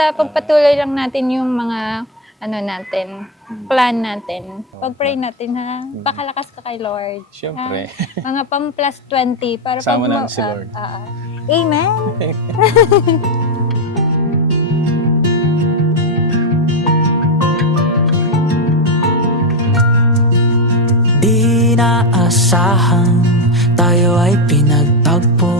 basta pagpatuloy lang natin yung mga natin, plan natin. Pag-pray natin ha, pakalakas ka kay Lord. Siyempre. Ha? Mga pang plus 20 para Kasama pag natin si Lord. Amen. Di naasahan tayo ay pinagtagpo.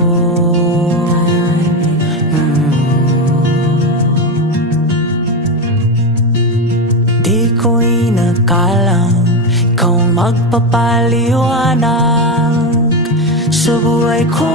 Di ko inakalang ikaw ang magpapaliwanag sa buhay ko.